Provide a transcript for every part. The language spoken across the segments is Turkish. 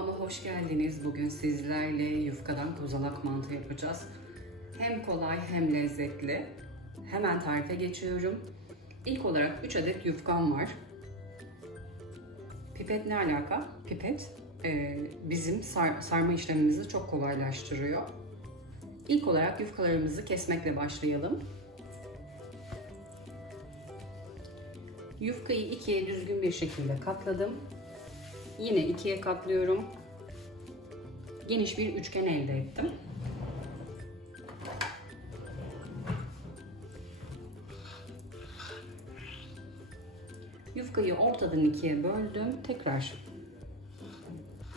Mutfağıma hoş geldiniz. Bugün sizlerle yufkadan kozalak mantı yapacağız. Hem kolay hem lezzetli. Hemen tarife geçiyorum. İlk olarak 3 adet yufkam var. Pipet ne alaka? Pipet bizim sarma işlemimizi çok kolaylaştırıyor. İlk olarak yufkalarımızı kesmekle başlayalım. Yufkayı ikiye düzgün bir şekilde katladım. Yine ikiye katlıyorum. Geniş bir üçgen elde ettim. Yufkayı ortadan ikiye böldüm. Tekrar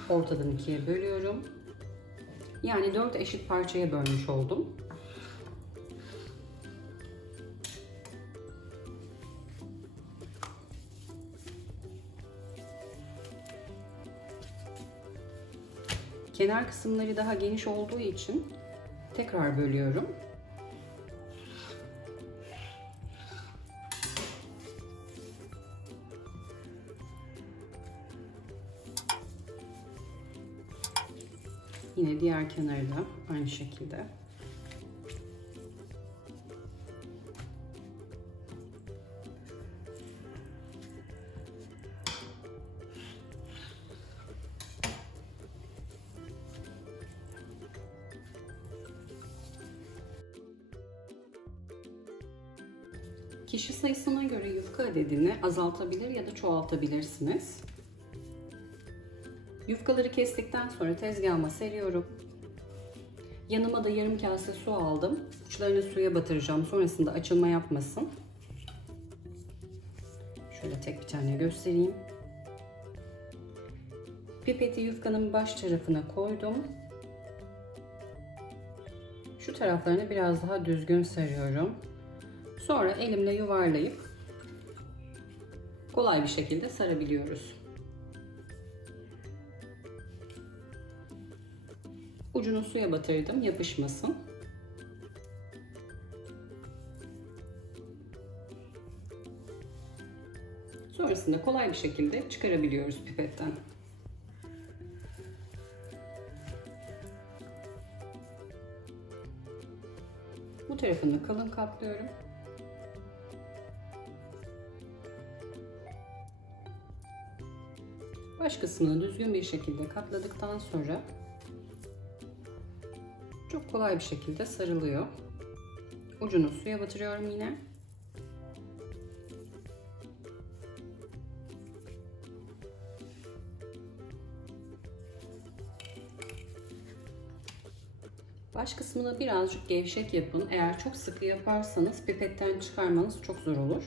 ortadan ikiye bölüyorum. Yani 4 eşit parçaya bölmüş oldum. Kenar kısımları daha geniş olduğu için tekrar bölüyorum. Yine diğer kenarı da aynı şekilde. Kişi sayısına göre yufka adedini azaltabilir ya da çoğaltabilirsiniz. Yufkaları kestikten sonra tezgahıma seriyorum. Yanıma da yarım kase su aldım. Uçlarını suya batıracağım. Sonrasında açılma yapmasın. Şöyle tek bir tane göstereyim. Pipeti yufkanın baş tarafına koydum. Şu taraflarını biraz daha düzgün sarıyorum. Sonra elimle yuvarlayıp kolay bir şekilde sarabiliyoruz. Ucunu suya batırdım, yapışmasın. Sonrasında kolay bir şekilde çıkarabiliyoruz pipetten. Bu tarafını kalın katlıyorum. Baş kısmını düzgün bir şekilde katladıktan sonra çok kolay bir şekilde sarılıyor. Ucunu suya batırıyorum yine. Baş kısmını birazcık gevşek yapın. Eğer çok sıkı yaparsanız pipetten çıkarmanız çok zor olur.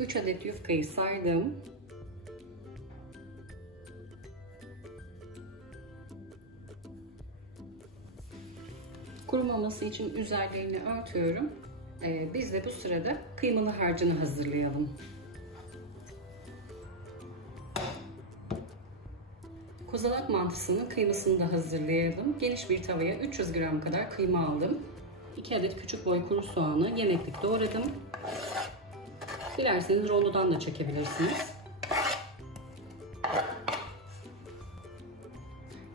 Üç adet yufkayı sardım. Kurumaması için üzerlerini örtüyorum. Biz de bu sırada kıymalı harcını hazırlayalım. Kozalak mantısının kıymasını da hazırlayalım. Geniş bir tavaya 300 gram kadar kıyma aldım. 2 adet küçük boy kuru soğanı yemeklik doğradım. Dilerseniz rondodan da çekebilirsiniz.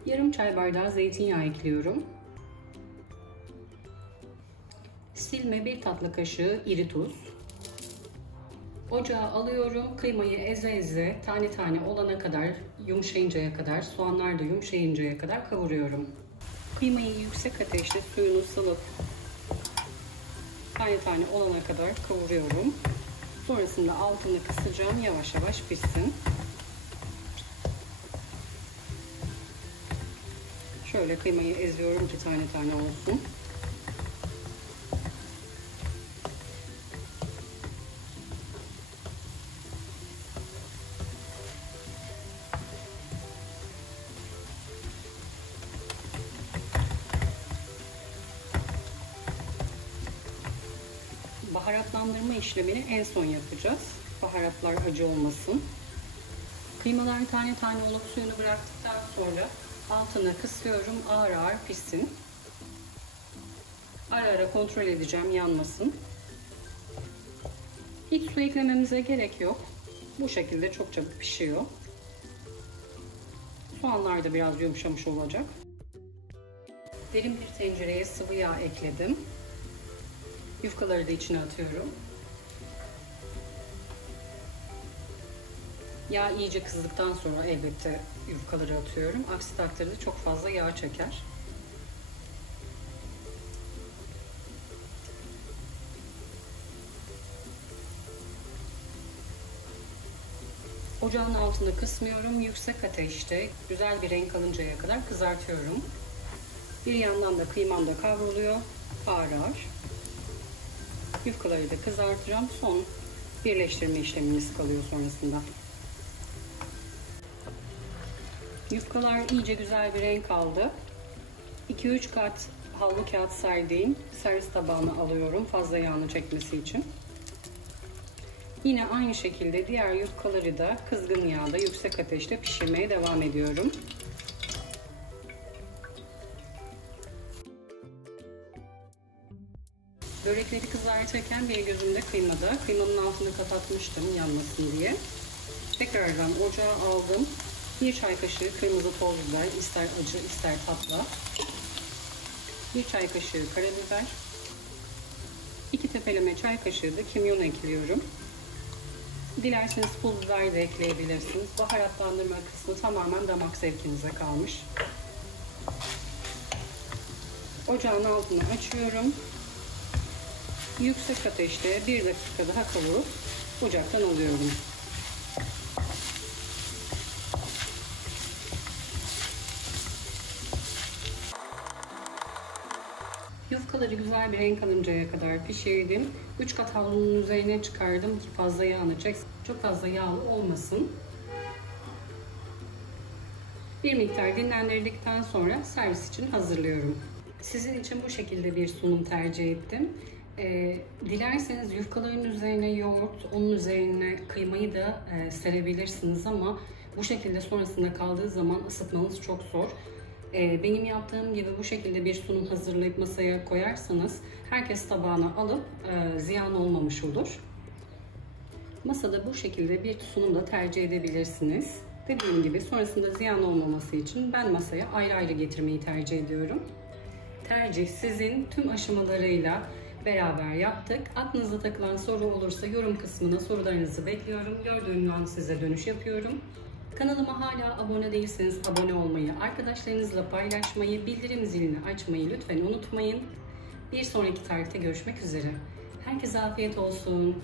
Yarım çay bardağı zeytinyağı ekliyorum. Silme 1 tatlı kaşığı iri tuz. Ocağa alıyorum. Kıymayı eze eze tane tane olana kadar, yumuşayıncaya kadar, soğanlar da yumuşayıncaya kadar kavuruyorum. Kıymayı yüksek ateşte suyunu salıp tane tane olana kadar kavuruyorum. Sonrasında altını kısacağım, yavaş yavaş pişsin. Şöyle kıymayı eziyorum ki tane tane olsun. Baharatlandırma işlemini en son yapacağız. Baharatlar acı olmasın. Kıymalar tane tane olup suyunu bıraktıktan sonra altını kısıyorum, ağır ağır pişsin. Ara ara kontrol edeceğim, yanmasın. Hiç su eklememize gerek yok. Bu şekilde çok çabuk pişiyor. Soğanlar da biraz yumuşamış olacak. Derin bir tencereye sıvı yağ ekledim. Yufkaları da içine atıyorum. Yağ iyice kızdıktan sonra elbette yufkaları atıyorum. Aksi takdirde çok fazla yağ çeker. Ocağın altını kısmıyorum. Yüksek ateşte güzel bir renk alıncaya kadar kızartıyorum. Bir yandan da kıymam da kavruluyor. Ağır ağır. Yufkaları da kızartacağım. Son birleştirme işlemimiz kalıyor sonrasında. Yufkalar iyice güzel bir renk aldı. 2-3 kat havlu kağıt serdiğim servis tabağına alıyorum fazla yağını çekmesi için. Yine aynı şekilde diğer yufkaları da kızgın yağda yüksek ateşte pişirmeye devam ediyorum. Börekleri kızartırken bir gözümde kıymada. Kıymanın altını kapatmıştım yanmasın diye. Tekrardan ocağa aldım. 1 çay kaşığı kırmızı toz biber, ister acı ister tatlı. 1 çay kaşığı karabiber. 2 tepeleme çay kaşığı da kimyon ekliyorum. Dilerseniz pul biber de ekleyebilirsiniz. Baharatlandırma kısmı tamamen damak zevkinize kalmış. Ocağın altını açıyorum. Yüksek ateşte 1 dakika daha kavurup ocaktan alıyorum. Yufkaları güzel bir renk alıncaya kadar pişirdim. 3 kat havlunun üzerine çıkardım ki fazla yağını çeksin. Çok fazla yağlı olmasın. Bir miktar dinlendirdikten sonra servis için hazırlıyorum. Sizin için bu şekilde bir sunum tercih ettim. Dilerseniz yufkaların üzerine yoğurt, onun üzerine kıymayı da serebilirsiniz ama bu şekilde sonrasında kaldığı zaman ısıtmanız çok zor. Benim yaptığım gibi bu şekilde bir sunum hazırlayıp masaya koyarsanız herkes tabağına alıp ziyan olmamış olur. Masada bu şekilde bir sunum da tercih edebilirsiniz. Dediğim gibi sonrasında ziyan olmaması için ben masaya ayrı ayrı getirmeyi tercih ediyorum. Tercih sizin, tüm aşamalarıyla beraber yaptık. Aklınıza takılan soru olursa yorum kısmına sorularınızı bekliyorum. Gördüğüm an size dönüş yapıyorum. Kanalıma hala abone değilseniz abone olmayı, arkadaşlarınızla paylaşmayı, bildirim zilini açmayı lütfen unutmayın. Bir sonraki tarihte görüşmek üzere. Herkese afiyet olsun.